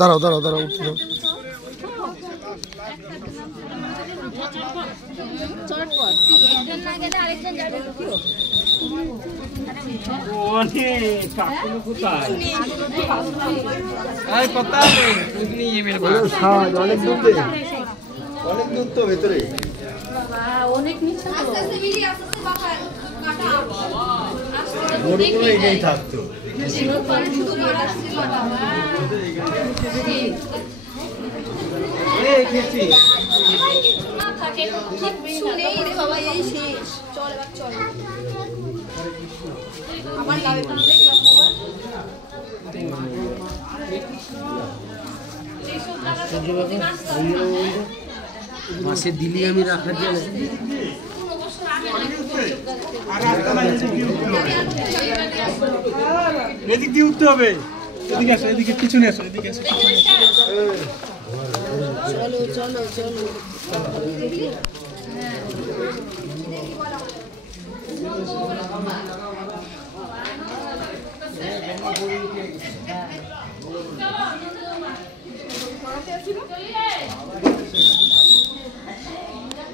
দাঁড়াও দাঁড়াও দাঁড়াও উঠতে দাও। অনেক দূর তো ভেতরে এটাই থাকতো। মাসে দিলি আমি রাখার জন্য এদিক দিয়ে উঠতে হবে। এদিকে আসো, এদিকে পিছনে আসো, এদিকে আসো। চলো চলো চলো